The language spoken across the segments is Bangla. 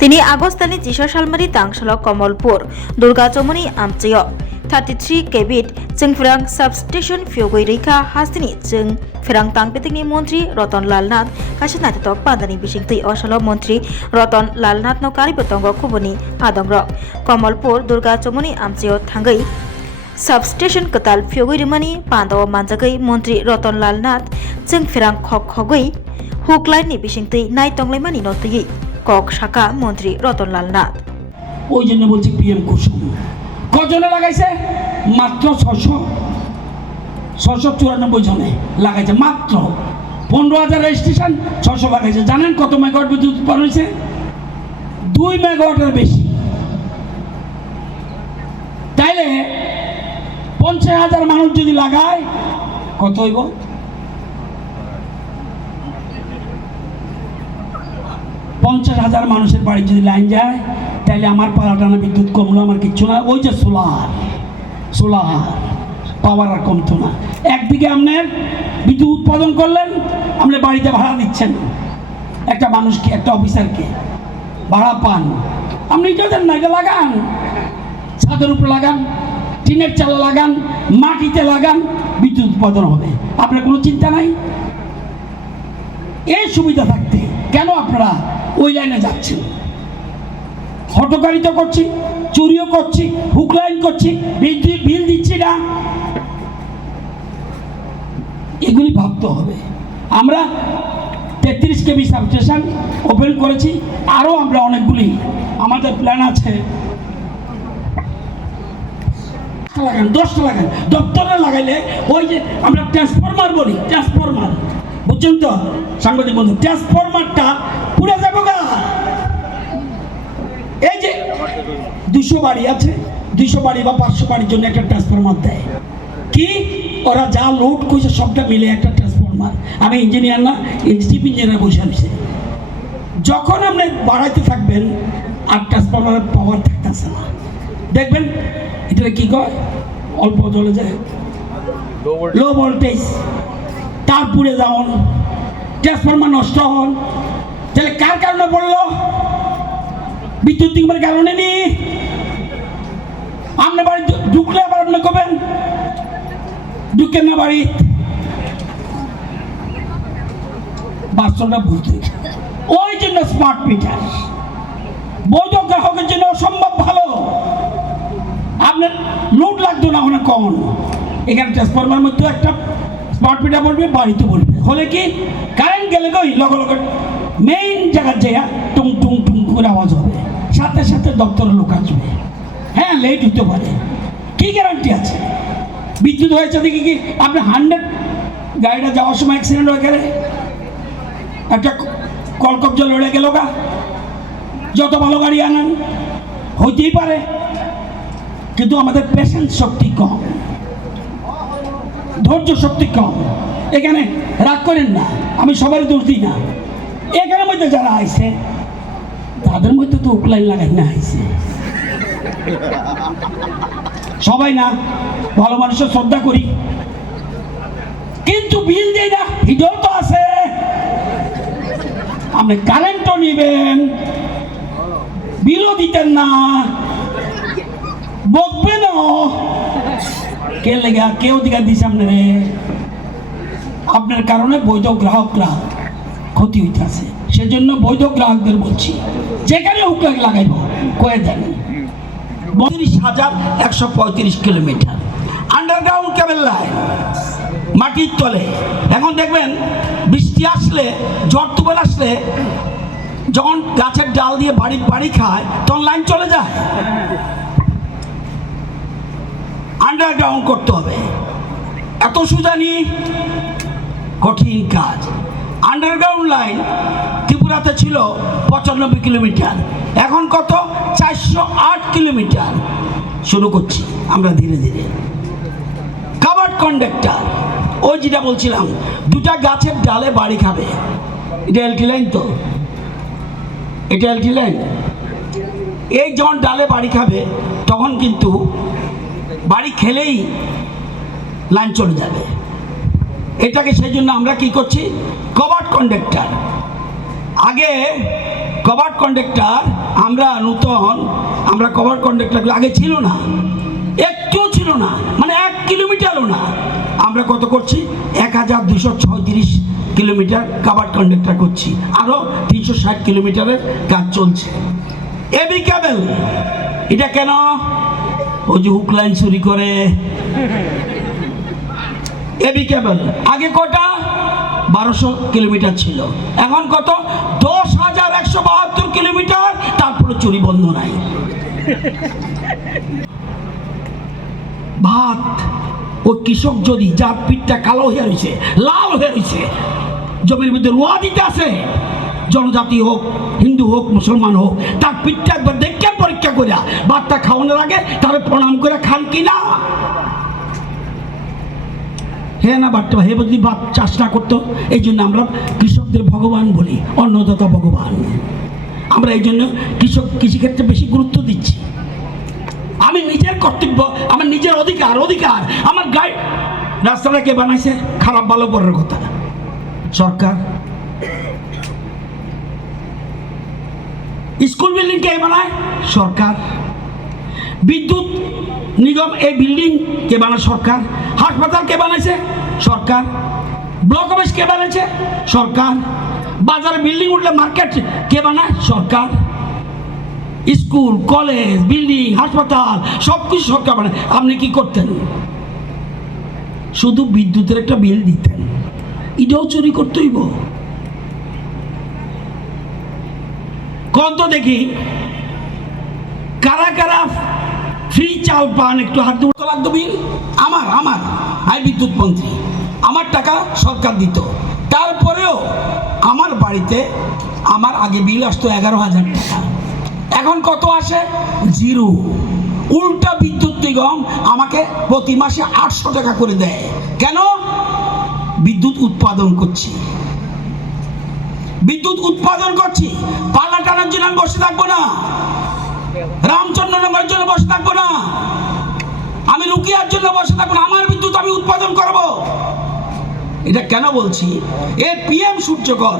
তিনি আগস্टनि 13 salmari tangsalok Kamalpur Durga Chomoni amchayo 33 kbit Chengfrang substation Fiogoi Reika Hastini Cheng Ferang Tangpetingni Montri Roton Lalnath Kashinati Tok Pandani Bishingti Osalo Montri Roton Lalnath no Karibotongo Kuboni Adongrok Kamalpur Durga Chomoni amchayo thangai substation Katal Fiogoi Rimani Pandaw Manjagai Montri Roton Lalnath Cheng Ferang Khogoi Huklaini Bishingti Nai Tonglaimani Notigi কক শাখা মন্ত্রী রতনলাল নাথ ওই জন্য বলছি পিএম কুসুম কজনে লাগাইছে মাত্র 694 জনে লাগাইছে মাত্র 15,000 রেজিস্ট্রেশন 600 লাগাইছে জানেন কত মেগাওয়াট বিদ্যুৎ উৎপাদন হয়েছে 2 মেগাওয়াটের বেশি তাইলে 50,000 মানুষ যদি লাগায় কত হইব 50,000 মানুষের বাড়ি যদি লাইন যায় তাহলে আমার পালাটানা বিদ্যুৎ কমলো আমার কিচ্ছু না ওই যে সোলার পাওয়ার আর কমতো না একদিকে আপনার বিদ্যুৎ উৎপাদন করলেন আপনি বাড়িতে ভাড়া দিচ্ছেন একটা মানুষকে একটা অফিসারকে ভাড়া পান আপনি যাদের নাইকে লাগান ছাদের উপরে লাগান টিনের চালা লাগান মাটিতে লাগান বিদ্যুৎ উৎপাদন হবে আপনার কোনো চিন্তা নাই এই সুবিধা থাকতে কেন আপনারা ওই লাইনে যাচ্ছেন হটকারিতা করছি চুরিও করছি হুক লাইন করছি বিল দিচ্ছি না এগুলি ভাবতে হবে আমরা 33 কেবি সাবস্টেশন ওপেন করেছি আরও আমরা অনেকগুলি আমাদের প্ল্যান আছে লাগান 10টা লাগান দপ্তরে লাগাইলে ওই যে আমরা ট্রান্সফরমার বলি ট্রান্সফরমার বুঝছেন তো সাংবাদিক বন্ধু ট্রান্সফরমারটা পুড়ে যাবো গা এই যে 200 বাড়ি আছে 200 বাড়ি বা 500 বাড়ির জন্য একটা ট্রান্সফরমার দেয় কি ওরা যা লোড করছে সবটা মিলে একটা ট্রান্সফরমার আমি ইঞ্জিনিয়ার না চিফ ইঞ্জিনিয়ার বসে আছি যখন আপনি বাড়াইতে থাকবেন আর ট্রান্সফরমারের পাওয়ার থাকতেছে না দেখবেন এটা কি কয় অল্প চলে যায় লো ভোল্টেজ তারপরে যেমন ট্রান্সফরমার নষ্ট হন তাহলে কার কারণে পড়লো বিদ্যুৎ নিগমের কারণে নি আপনি বাড়ি ঢুকলে আবার আপনি কবেন ঢুকেন না বাড়ি বাস্তবটা বুঝতে ওই জন্য স্মার্ট মিটার বৈধ গ্রাহকের জন্য অসম্ভব ভালো আপনার লোড লাগতো না ওখানে কমন এখানে ট্রান্সফরমার মধ্যে একটা স্মার্ট মিটার বলবে বাড়িতে বলবে হলে কি কারেন্ট গেলে গই লগে লগে মেইন জায়গার জায়গা টুং টুং টুং করে আওয়াজ হবে সাথে সাথে দপ্তরের লোক আসবে হ্যাঁ লেট হতে পারে কি গ্যারান্টি আছে বিদ্যুৎ হয়েছে দেখি কি আপনি 100 গাড়িটা যাওয়ার সময় অ্যাক্সিডেন্ট হয়ে গেলে একটা কলকব্জা লড়ে গেল গা যত ভালো গাড়ি আনেন হইতেই পারে কিন্তু আমাদের পেশেন্স শক্তি কম ধৈর্য শক্তি কম এখানে রাগ করেন না আমি সবারই দোষ দিই না এখানের মধ্যে যারা আইছে তাদের মধ্যে তো উকলাইন লাগাই না আইছে সবাই না ভালো মানুষের শ্রদ্ধা করি কিন্তু বিল দেয় না ভিডিও তো আছে আপনি কারেন্টও নিবেন বিলও দিতেন না বকবেন কে লেগে কে অধিকার দিছে আপনারে আপনার কারণে বৈধ গ্রাহকরা ক্ষতি হইতেছে সেজন্য বৈধ গ্রাহকদের বলছি যেখানে হুকলাইন লাগাইব কয়ে দেন 32,135 কিলোমিটার আন্ডারগ্রাউন্ড কেবল লাইন মাটির তলে এখন দেখবেন বৃষ্টি আসলে ঝড় তুফান আসলে যখন গাছের ডাল দিয়ে বাড়ি খায় তখন লাইন চলে যায় আন্ডারগ্রাউন্ড করতে হবে এত সুজানি কঠিন কাজ আন্ডারগ্রাউন্ড লাইন ত্রিপুরাতে ছিল 95 কিলোমিটার এখন কত 408 কিলোমিটার শুরু করছি আমরা ধীরে ধীরে কাভার্ড কন্ডাক্টর ওই যেটা বলছিলাম দুটা গাছের ডালে বাড়ি খাবে এটা এলটি লাইন তো এটা এলটি লাইন এই যখন ডালে বাড়ি খাবে তখন কিন্তু বাড়ি খেলেই লাইন চলে যাবে এটাকে সেই জন্য আমরা কি করছি কাভার্ড কন্ডাক্টর আগে কভার কন্ডাক্টর আমরা নূতন, আমরা কভার কন্ডাক্টর আগে ছিল না, একটুও ছিল না, মানে 1 কিলোমিটারও না। আমরা কত করছি? 1236 কিলোমিটার কভার কন্ডাক্টর করছি, আরও 360 কিলোমিটারের কাজ চলছে। এবি কেবল, এটা কেন? ওই যে হুক লাইন চুরি করে। এবি কেবল আগে কটা? 1200 কিলোমিটার ছিল, এখন কত? 10,172 কিলোমিটার, তারপরে চুরি বন্ধ নাই। ভাত ও কৃষক যদি যার পিঠটা কালো হয়ে রয়েছে, লাল হয়ে রয়েছে, জমির মধ্যে রোয়া দিতে আছে, জনজাতি হোক, হিন্দু হোক, মুসলমান হোক, তার পিঠটা একবার দেখে পরীক্ষা করে ভাতটা খাওয়ানোর আগে তাহলে প্রণাম করে খান কিনা? হ্যাঁ না বাট্টা, হে যদি ভাত চাষ না করতো, এই জন্য আমরা কৃষকদের ভগবান বলি, অন্নদাতা ভগবান। আমরা এই জন্য কৃষিক্ষেত্রে বেশি গুরুত্ব দিচ্ছি। আমি নিজের কর্তব্য, আমার নিজের অধিকার, আমার গাই। রাস্তাটা কে বানাইছে? খারাপ ভালো পরের কথা, সরকার। স্কুল বিল্ডিং কে বানায়? সরকার। বিদ্যুৎ নিগম এই বিল্ডিং কে বানায়? সরকার। হাসপাতাল কে বানাইছে? সরকার। ব্লক অফিস কে বানাইছে? সরকার। বাজারে বিল্ডিং উঠলে মার্কেট কে বানায়? সরকার। স্কুল, কলেজ, বিল্ডিং, হাসপাতাল সব কিছু সরকার বানায়। আপনি কি করতেন? শুধু বিদ্যুতের একটা বিল দিতেন, এটাও চুরি করতে হইব? কত দেখি কারা কারা ফ্রি চাল পান? একটু হাত দিয়ে লাগতো বিল। আমার আমি বিদ্যুৎ মন্ত্রী, আমার টাকা সরকার দিত, তারপরেও আমার বাড়িতে আমার আগে বিল আসতো 11,000 টাকা, এখন কত আসে? 0। উল্টা বিদ্যুৎ নিগম আমাকে প্রতি মাসে 800 টাকা করে দেয়। কেন? বিদ্যুৎ উৎপাদন করছি, পাল্লা টানার জন্য আমি বসে থাকবো না, রামচন্দ্রনগরের জন্য বসে থাকবো না, আমি রুকিয়ার জন্য বসে থাকবো না, আমার বিদ্যুৎ আমি উৎপাদন করব। এটা কেন বলছি? এ পিএম সূর্যকর,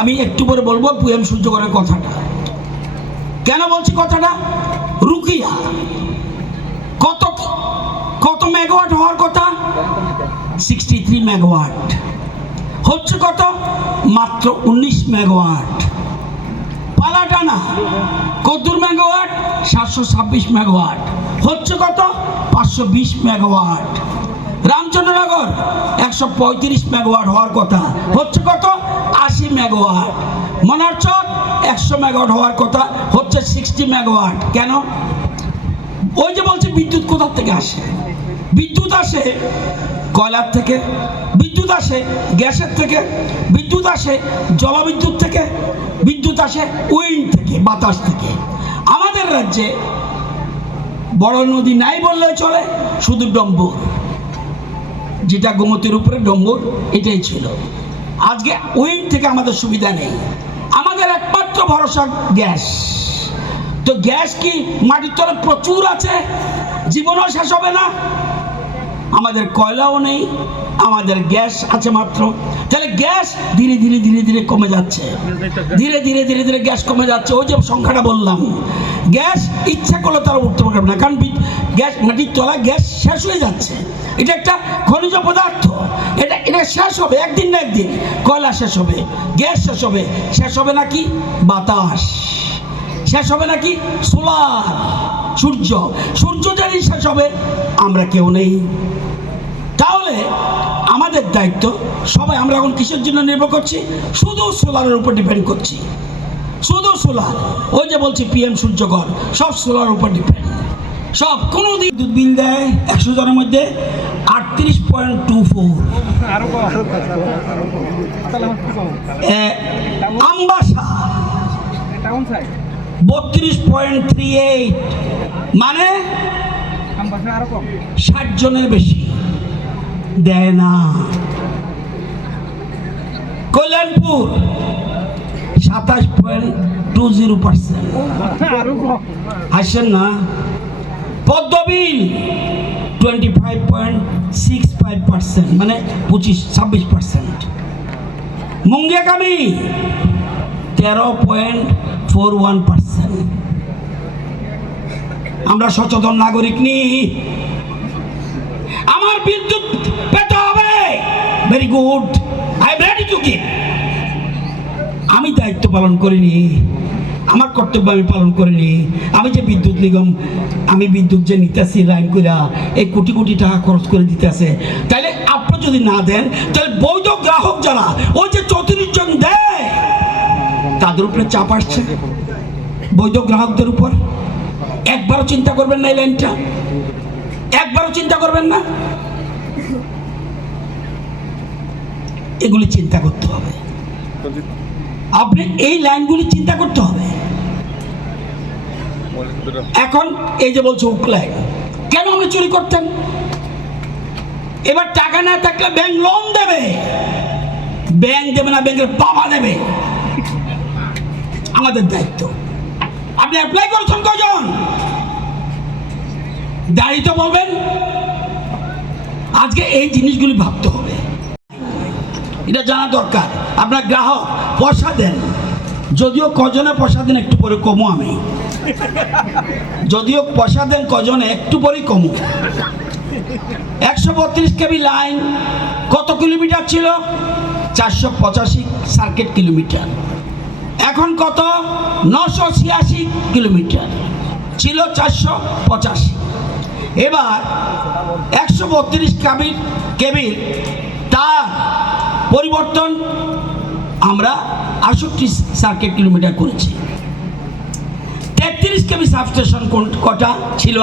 আমি একটু পরে বলবো পিএম সূর্যকরের কথাটা। কেন বলছি কথাটা? রুকিয়া কত মেগাওয়াট হওয়ার কথা? 63 মেগাওয়াট, হচ্ছে কত? মাত্র 19 মেগাওয়াট। পালাটানা কত মেগাওয়াট? 726 মেগাওয়াট, হচ্ছে কত? 520 মেগাওয়াট। রামচন্দ্রনগর 135 মেগাওয়াট হওয়ার কথা, হচ্ছে কত? 80 মেগাওয়াট। মনারচক 100 মেগাওয়াট হওয়ার কথা, হচ্ছে 60 মেগাওয়াট। কেন? ওই যে বলছে বিদ্যুৎ কোথা থেকে আসে? বিদ্যুৎ আসে কয়লার থেকে, বিদ্যুৎ আসে গ্যাসের থেকে, বিদ্যুৎ আসে জলবিদ্যুৎ থেকে, বিদ্যুৎ আসে উইন্ড থেকে, বাতাস থেকে। আমাদের রাজ্যে বড় নদী নাই বললে চলে, শুধু ডম্বর, যেটা গোমতীর উপরে ডম্বর, এটাই ছিল। আজকে উইন্ড থেকে আমাদের সুবিধা নেই, আমাদের একমাত্র ভরসা গ্যাস। তো গ্যাস কি মাটির তলে প্রচুর আছে, জীবনও শেষ হবে না। আমাদের কয়লাও নেই, আমাদের গ্যাস আছে মাত্র। তাহলে গ্যাস ধীরে ধীরে ধীরে ধীরে কমে যাচ্ছে, ধীরে ধীরে ধীরে ধীরে গ্যাস কমে যাচ্ছে। ওই যে সংখ্যাটা বললাম, গ্যাস ইচ্ছা করলে তারা উঠতে পারবে না, কারণ গ্যাস মাটির তলা গ্যাস শেষ হয়ে যাচ্ছে। এটা একটা খনিজ পদার্থ, এটা শেষ হবে একদিন না একদিন। কয়লা শেষ হবে, গ্যাস শেষ হবে, শেষ হবে নাকি বাতাস, শেষ হবে নাকি সোলার, সূর্য যদি শেষ হবে, আমরা কেউ নেই। তাহলে আমাদের দায়িত্ব, সবাই আমরা এখন কিসের জন্য নির্ভর করছি? শুধু সোলারের উপর ডিপেন্ড করছি, শুধু সোলার। ওই যে বলছি পিএম সূর্যকর, সব সোলার উপর ডিপেন্ড, সব। কোনো দিন বিদ্যুৎ বিল দেয় 100 জনের মধ্যে 38.24। আমবাসা 32.38, মানে 60 জনের বেশি দেয় না। কল্যাণপুর 27.20%, আসেন না। পদ্মবিল 25.65%, মানে 26%। মুঙ্গিয়াকামি 13.41%। আমরা সচেতন নাগরিক নি, আমার বিদ্যুৎ পেতে হবে। Very good, I am ready to give. আমি দায়িত্ব পালন করিনি, আমার কর্তব্য আমি পালন করিনি। আমি যে বিদ্যুৎ নিগম, আমি বিদ্যুৎ যে নিতেছি লাইন কইরা এই কোটি কোটি টাকা খরচ করে দিতেছে, তাইলে আপনি যদি না দেন তাহলে বৈধ গ্রাহক যারা ওই যে 34 জন দেয় তাদের উপরে চাপ আসছে, বৈধ গ্রাহকদের উপর। একবারও চিন্তা করবেন না এই লাইনটা, একবারও চিন্তা করবেন না। এগুলি চিন্তা করতে হবে, আপনি এই লাইনগুলি চিন্তা করতে হবে। এখন এই যে বলছে হুক লাইন, কেন আপনি চুরি করতেন? এবার টাকা না থাকলে ব্যাংক লোন দেবে, ব্যাংক দেবে না, ব্যাংকের বাবা দেবে। আমাদের দায়িত্ব। আপনি অ্যাপ্লাই করছেন কজন? দাঁড়িয়ে তো বলবেন। আজকে এই জিনিসগুলি ভাবতে হবে, এটা জানা দরকার। আপনার গ্রাহক পয়সা দেন, যদিও কজনে পয়সা দেন একটু পরে কমো, আমি যদিও পয়সা দেন কজনে একটু পরে কমো। 132 কেবি লাইন কত কিলোমিটার ছিল? 485 সার্কিট কিলোমিটার। এখন কত? 986 কিলোমিটার, ছিল 485। এবার 132 কেবির তার পরিবর্তন আমরা 68 সার্কিট কিলোমিটার করেছি। 33 কেবি সাবস্টেশন কটা ছিল?